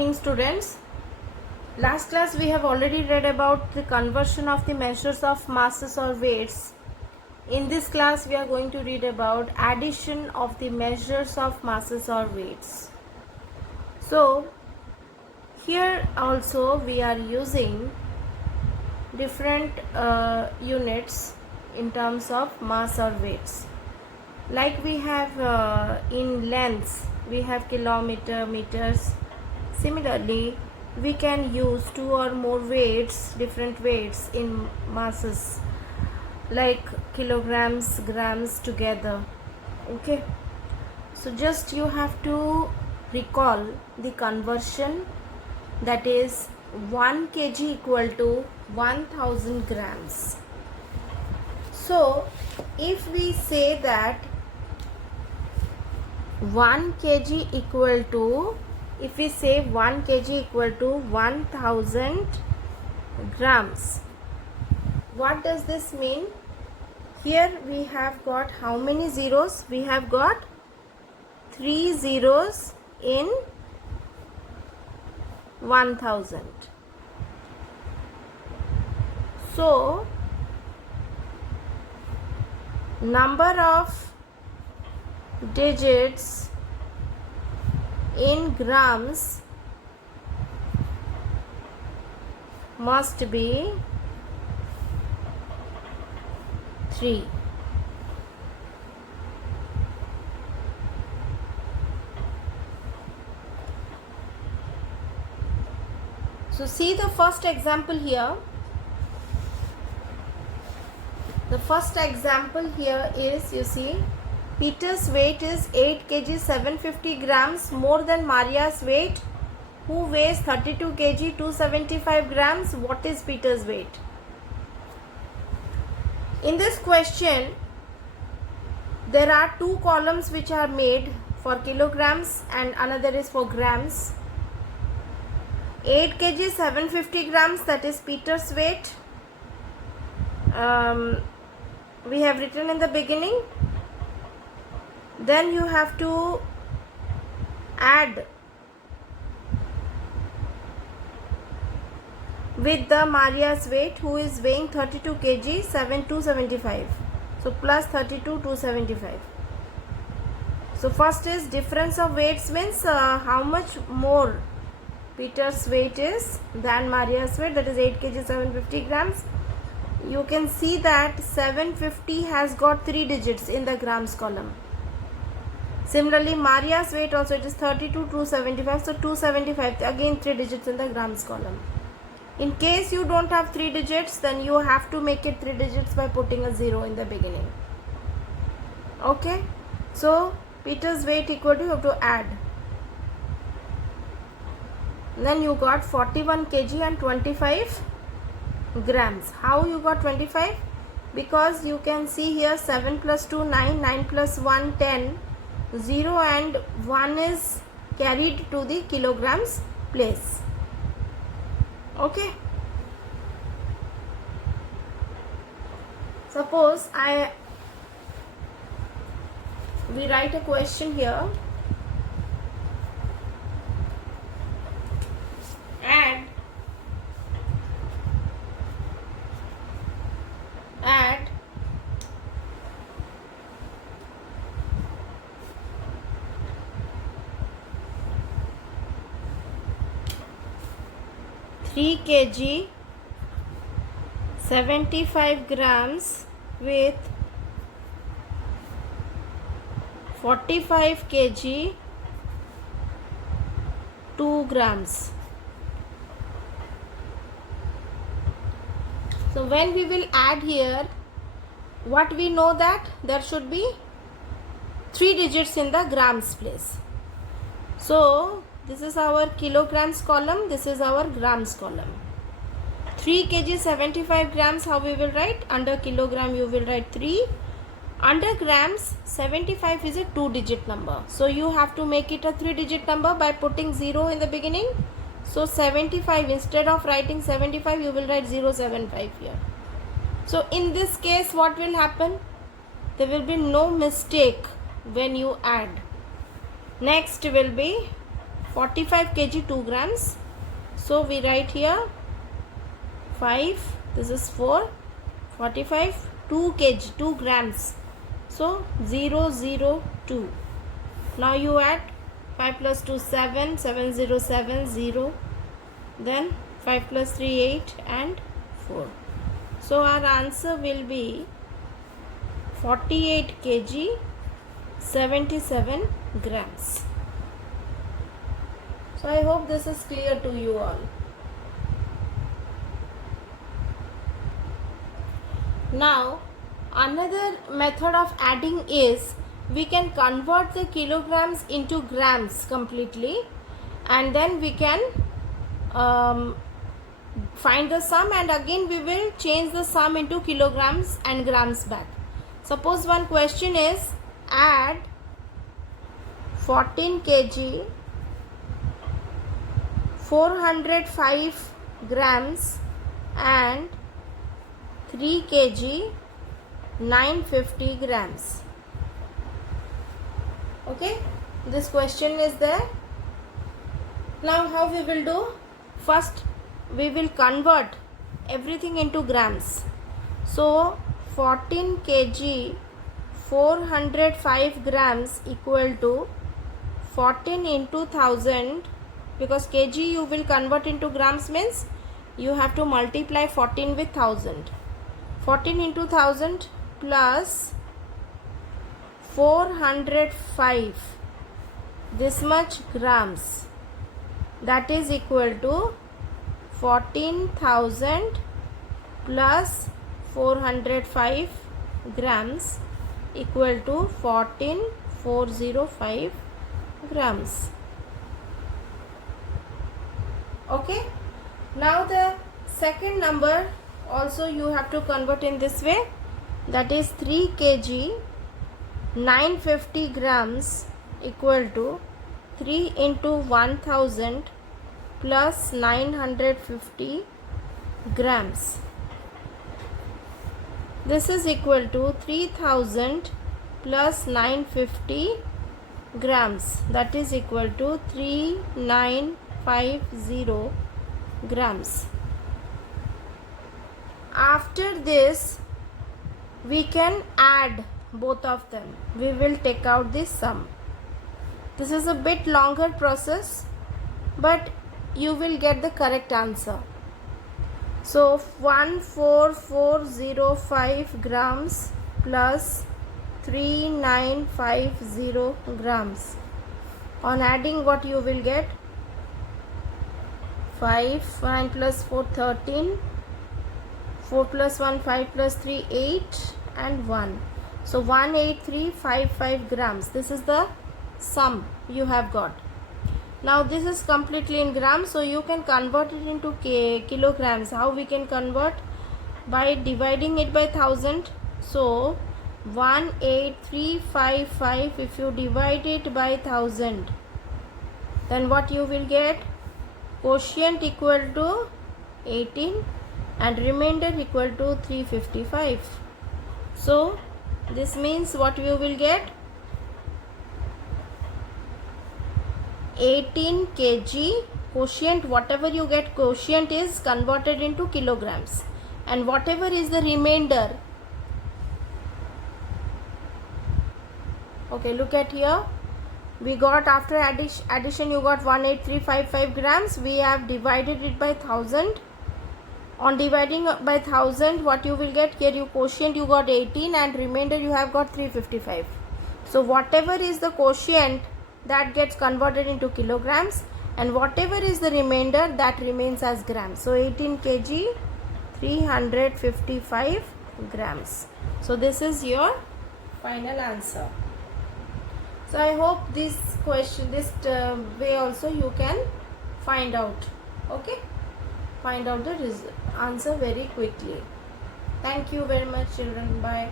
evening, students. Last class we have already read about the conversion of the measures of masses or weights. In this class we are going to read about addition of the measures of masses or weights. So here also we are using different units in terms of mass or weights. Like we have in lengths, we have kilometer, meters. Similarly, we can use two or more weights, different weights in masses, like kilograms, grams together. Okay, so just you have to recall the conversion, that is 1 kg equal to 1000 grams. So if we say that 1 kg equal to, if we say 1 kg equal to 1000 grams, what does this mean? Here we have got how many zeros? We have got 3 zeros in 1000. So number of digits in grams must be 3. So see the first example here. The first example here is, you see, Peter's weight is 8 kg 750 grams more than Maria's weight, who weighs 32 kg 275 grams. What is Peter's weight? In this question, there are two columns which are made for kilograms and another is for grams. 8 kg 750 grams, that is Peter's weight. We have written in the beginning. Then you have to add with the Maria's weight, who is weighing 32 kg 275. So plus 32 275. So first is difference of weights, means how much more Peter's weight is than Maria's weight, that is 8 kg 750 grams. You can see that 750 has got 3 digits in the grams column. Similarly, Maria's weight also, it is 32 275, so 275, again 3 digits in the grams column. In case you don't have 3 digits, then you have to make it 3 digits by putting a 0 in the beginning. Okay, so Peter's weight equal to, you have to add. Then you got 41 kg and 25 grams. How you got 25? Because you can see here 7 plus 2 9, 9 plus 1 10, 0 and 1 is carried to the kilograms place. Okay, suppose we write a question here. Add 3 kg 75 grams with 45 kg 2 grams. So when we will add here, what we know, that there should be 3 digits in the grams place. So this is our kilograms column, this is our grams column. 3 kg 75 grams, how we will write? Under kilogram you will write 3. Under grams, 75 is a 2-digit number. So you have to make it a 3-digit number by putting 0 in the beginning. So 75, instead of writing 75, you will write 075 here. So in this case, what will happen? There will be no mistake when you add. Next will be 45 kg 2 grams. So we write here 5, this is 4, 45, 2 kg 2 grams. So 0, 0, 2. Now you add 5 plus 2 7, 7 0 7 0, then 5 plus 3 8 and 4. So our answer will be 48 kg 77 grams. So I hope this is clear to you all. Now another method of adding is we can convert the kilograms into grams completely, and then we can find the sum, and again we will change the sum into kilograms and grams back. Suppose one question is add 14 kg 405 grams and 3 kg 950 grams. Okay, this question is there. Now how we will do? First we will convert everything into grams. So 14 kg 405 grams equal to 14 into 1000, because kg you will convert into grams means you have to multiply 14 with 1000. 14 into 1000 plus 405, this much grams, that is equal to 14,000 plus 405 grams equal to 14,405 grams. Okay, now the second number also you have to convert in this way, that is 3 kg 950 grams equal to 3 into 1000 plus 950 grams. This is equal to 3000 plus 950 grams, that is equal to 3950 grams. After this we can add both of them. We will take out this sum. This is a bit longer process, but you will get the correct answer. So 14405 grams plus 3950 grams. On adding, what you will get? 5, 9 plus 4 13, 4 plus 1 5 plus 3 8 and 1. So 18355 grams. This is the sum you have got. Now this is completely in grams, so you can convert it into kilograms. How we can convert? By dividing it by 1000. So 18355, if you divide it by 1000, then what you will get? Quotient equal to 18 and remainder equal to 355. So this means what you will get? 18 kg quotient, whatever you get quotient is converted into kilograms, and whatever is the remainder. Okay, look at here. We got, after addition you got 18355 grams. We have divided it by 1000. On dividing by 1000, what you will get? Here you quotient you got 18 and remainder you have got 355. So whatever is the quotient, that gets converted into kilograms, and whatever is the remainder, that remains as grams. So 18 kg 355 grams. So this is your final answer. So I hope this question, this way also you can find out. Okay, find out the answer very quickly. Thank you very much, children. Bye.